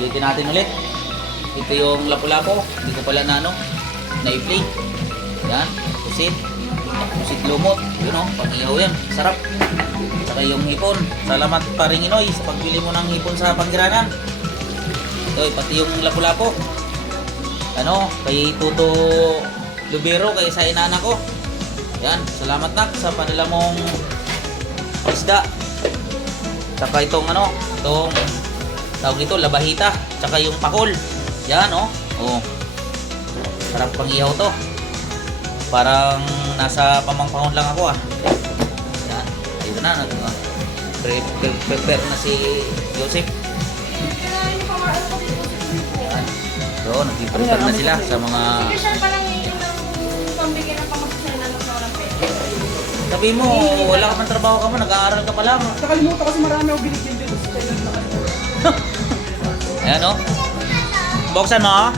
Ulitin natin ulit. Ito yung lapu-lapo. Hindi ko pala na-i-play. Yan, pusit. Pusit lumot. Yun o, pang-ihaw yan. Sarap. Saka yung hipon. Salamat pa rin Inoy sa pagbili mo ng hipon sa Panggiranan. Ito, pati yung lapu-lapo. Kay Tuto Lubero, kay sa inana ko. Yan, salamat nak sa panila mong isda. Saka itong tawag ito, labahita. Saka yung pakol. Yan sarap pang ihaw to. Parang nasa pamangpangon lang ako Yan, ayun na. Prepare na si Joseph. Yan. So, nag-prepare na sila sa mga... Sabi mo, wala ka man trabaho ka mo, nag-aaral ka pa lang. Nakalimutan kasi marami ako binigyan dito. Ayan buksan mo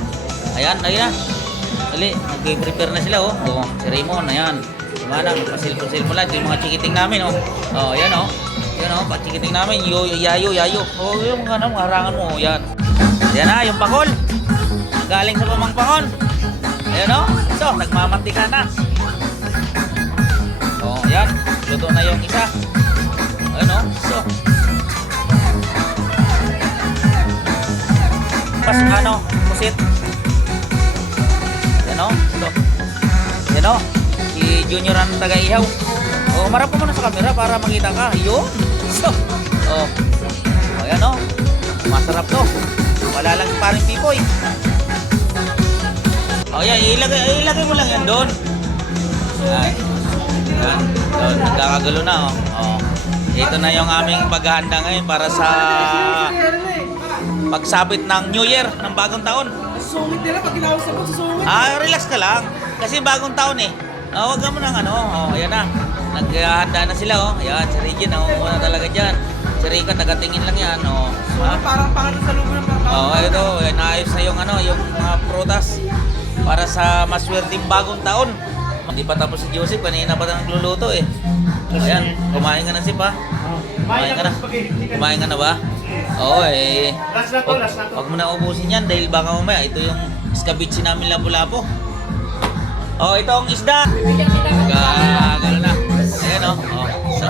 Ayan na. Dali, nag-prepare na sila si Raymond, ayan. Kumana, pasil-pasil mo lang. Ito yung mga chikiting namin ayan Yan pa-chikiting namin. Yayo. Yung mga harangan mo, yan. Ayan na, yung pakol. Galing sa pamangpangon. Ayan So, nagmamantika na. Ayan. Luto na yung isa. Ayan So. Pusit. Ayan So. Ayan si Junior ang taga-ihaw. Marap mo muna sa camera para makita ka. Yun. So. Ayan masarap to. Wala lang paring pipoy. Yan, ilagay mo lang yan doon. Yan. Doon, nagkakagalo na Ito na yung aming paghahanda ngayon para sa pagsabit ng New Year, ng bagong taon. Sungit nila pag ginawas ako sa sungit. Relax ka lang. Kasi bagong taon Huwag ka mo ng ayan na. Naghahanda na sila Ayan, si Regine, muna talaga dyan. Si Rika, tagatingin lang yan Parang pangalan sa lubo ng mga ito, naayos na yung yung mga prutas para sa maswerteng bagong taon. Hindi pa tapos si Joseph, kanina pa na nagluluto Ayan, kumain ka na si pa. Kumain ka na. Kumain ka na ba? Last na to. Huwag mo na ubusin yan dahil baka mamaya ito yung escabeche namin lapu-lapo. Ito ang isda. Gano'n na. Ayan So,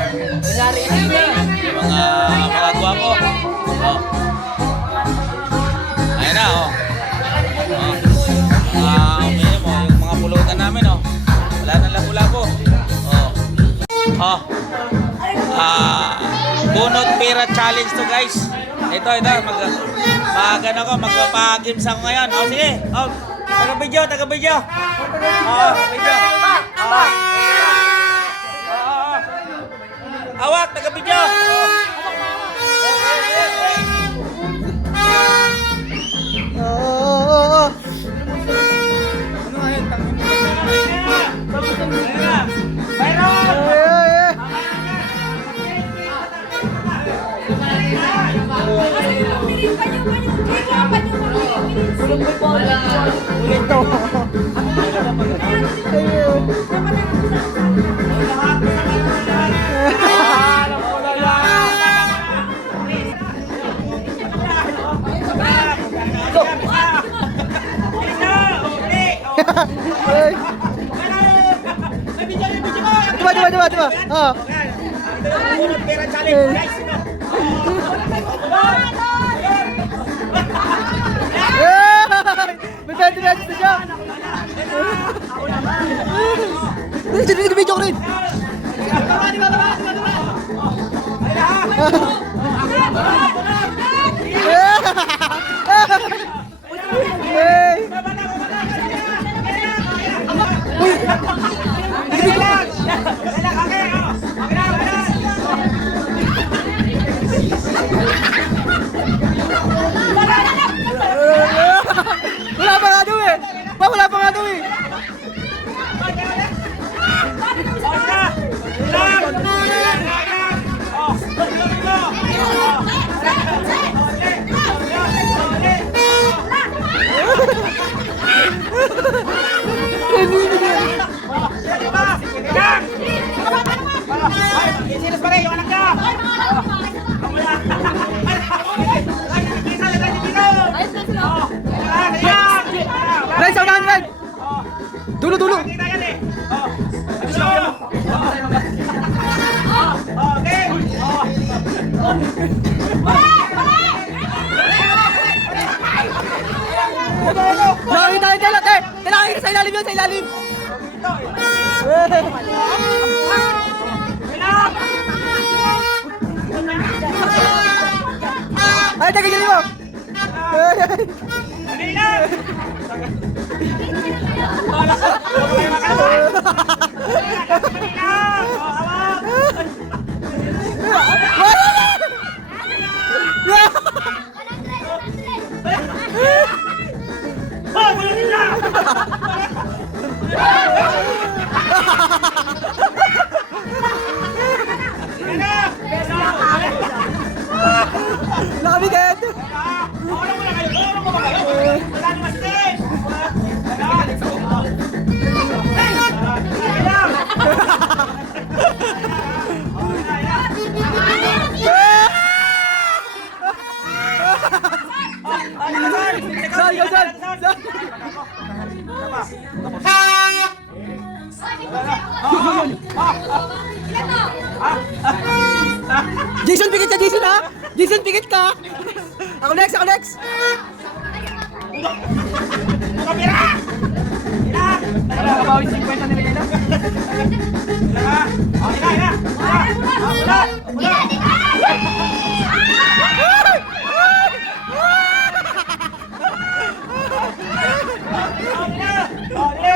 yung mga gwapo. Ayan na yung mga pulutan namin wala na lapu-lapo. Bunot pera challenge to guys. Ito magpapagames ako ngayon. Sige. Taga-video. Video. Awak, taga-video. Diba. Bunot pera challenge guys. Diretso siya. Video ko rin. Wala pa nga daw Nakakita tayo, tela, te! Tela, nakakita sa ilalim yun, sa ilalim! Ay, teka, galing mo! Nakabigat! Saan ka, saan? Jason, pikit ka, Jason, ha? Jason, pikit ka! Ako next, ako next! Nakakabawin 50 nilagay na.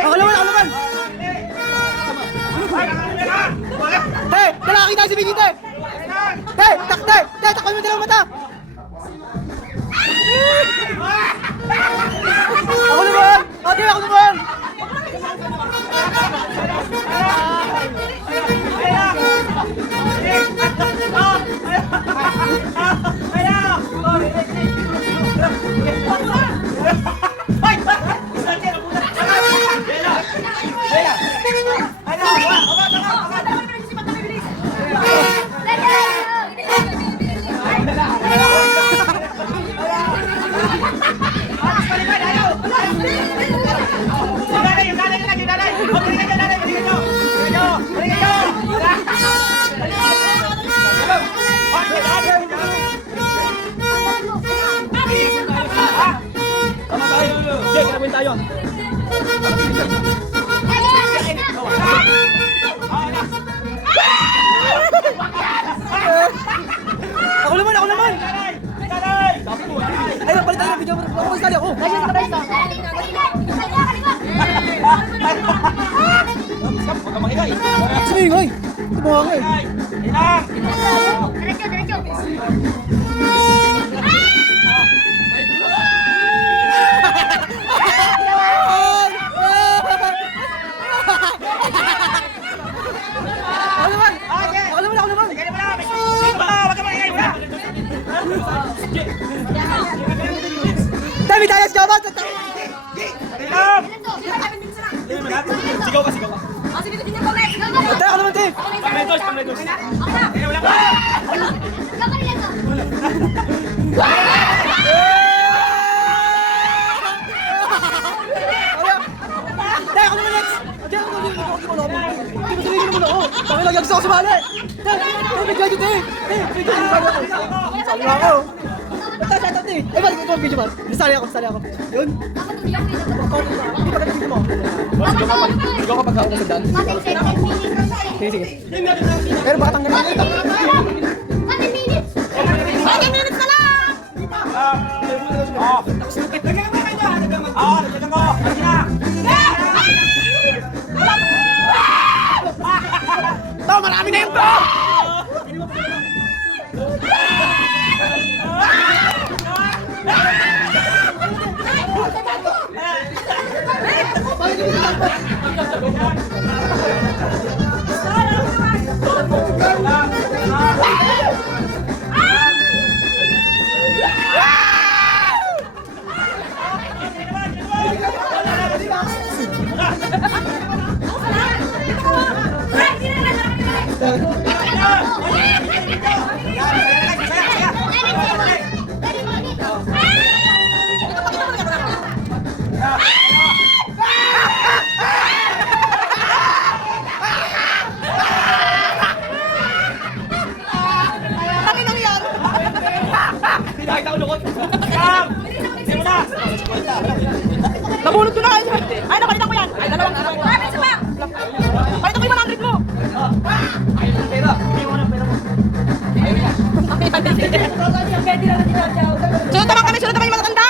Ako naman, ako naman! Hey, nakakita si Biggie, te! Hey, takpan mo dalawang mata! Ako naman! Okay, ako naman! Ako naman, ako naman! Ayun, palit tayo ng video. Ako masali ako. Sige, ngay! Ito mga ngay! Ako naman! Ako naman, ako naman! Dami tayo sa jabat! Sigaw ka, sigaw ka! Tayo ako naman, Tim! Pang-ledos, pang-ledos! Wala ka! Tayo ako naman, next! Tayo ako naman, Tayo lang, yagis ako sumali! Tayo, bigyan dito eh! Tayo, bigyan dito ako! Sali ako! Tayo, tayo, tayo! Eh, balik ito ang video ba? Sali ako, sali ako! Yun! Hindi pa ganito mo! Sigaw ka pagka ako sa dance. Sige, sige. Pero baka tanggalin na ito. 10 minutes! 10 minutes na lang! Tao, marami na yung bro! Nabulot ko na kayo. Ay, nakalitan ko yan. Ay, dalawang kwenta. Bakit sa bang? Palitan ko yung 100 mo. Sunod naman kami, sunod naman yung matatanda.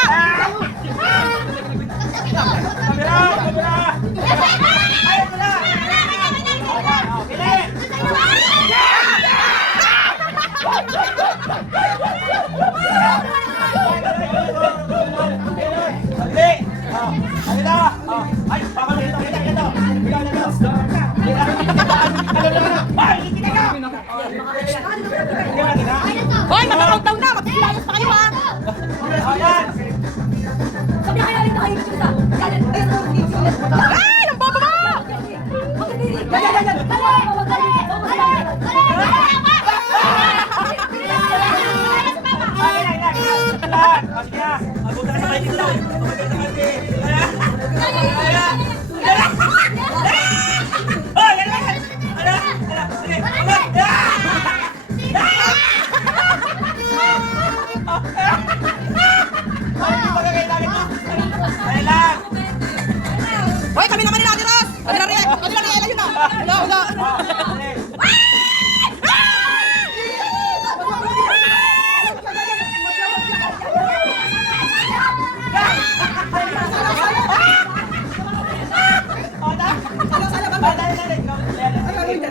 Hoy, mag-countdown na. Magsilayas pa kayo, ha? Sabi na kaya rin tayo dito sa. Ay, ang bobo mo! Hoy, kami naman nila, Ross! Kami na rin, ayun na! Wala, wala!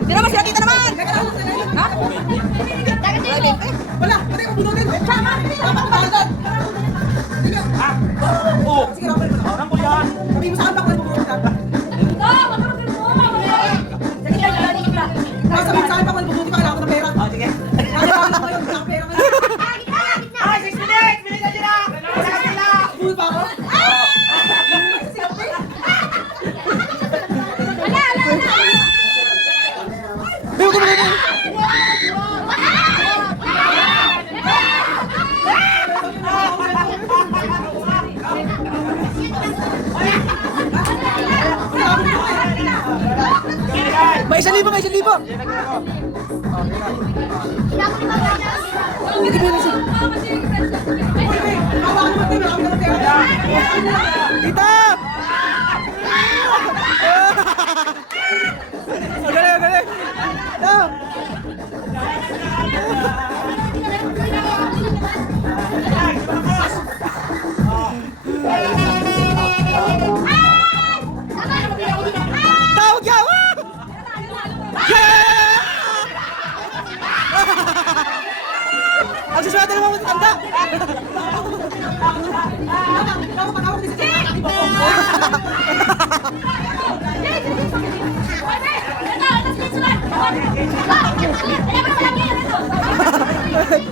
Di naman sila kita naman! Ha? Wala! Pati ko bunutin! Tama! Tama! Sige, Robert mo na. Sabi mo saan ba kung bunutin ka? Sabi mo saan ba kung bunutin ka? Kailangan ko ng pera. Sige. Kailangan ko ngayon. Kailangan pera ngayon. Ay, 6 minutes! Minutes na sila! Bunutin pa ako? Biyo ko muna! May 1,000, may 1,000! Hindi ko nasi. Tita! Galing, galing! Tawag yan! Ang susunod na naman matanda!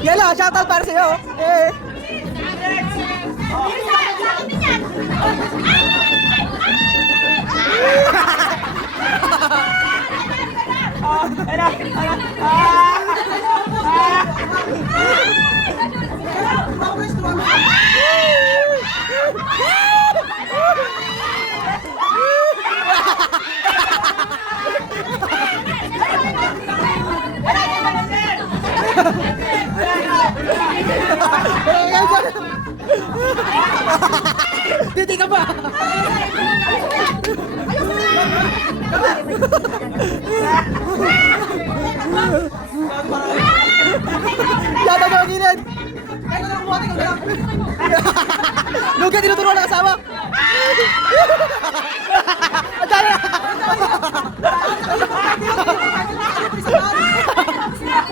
Yala, shoutout para sa'yo! Eh! Titi ka ba? Yata ka magilid! Luga, tinuturuan ng asawa! Ang dali!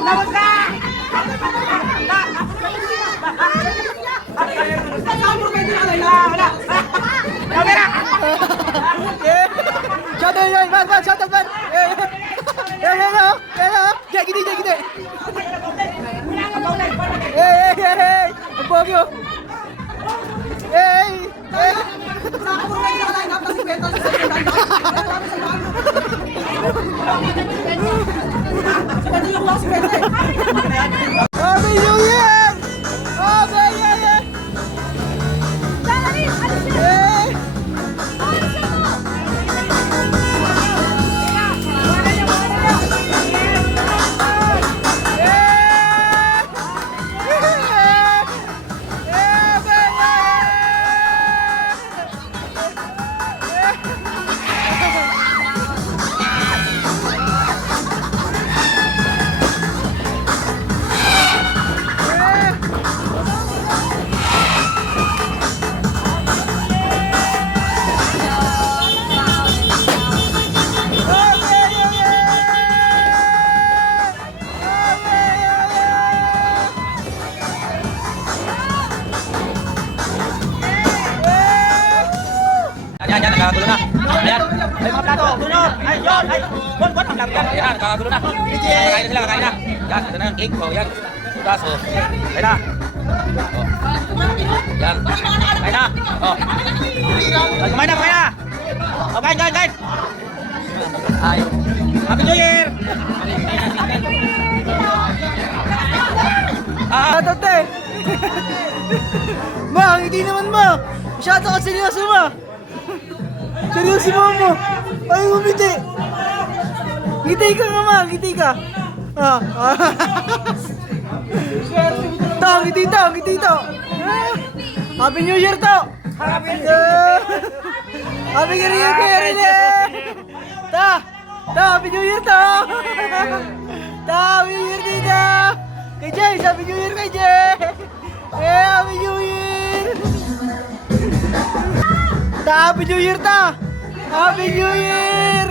Labas ka! Shoutout yun! Man! Shoutout man! Gini! Ang pogi oh! Sa ako na yung nakaline up na si Beto sa Happy New Year! Okay, yeah! Bon, ang lang yan. Yan, kakagulo na. Kakain na sila, kakain na. Yan, ito na yung cake. Oh, yan. Butas, oh. Kain na. Oh. Yan. Kain na. Oh. Kumain na, kumain na. Oh, kain. Ay. Happy New Year! Tate! Ma, ang hindi naman ma! Masyado ka seryoso ma! Seryoso mo! Ay, umiti! Ngiti ka nga ma, ngiti ka! Ngiti to! Happy New Year to! Happy New Year! Happy New Year to! Happy New Year dito! Kay Jay! Happy New Year kay Jay! Happy New Year! Happy New Year ta! Happy New Year!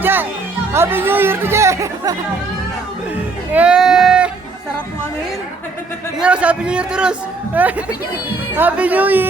Jay! Happy New Year to Jay! Sarap mo ano yun? Happy New Year terus! Happy New Year!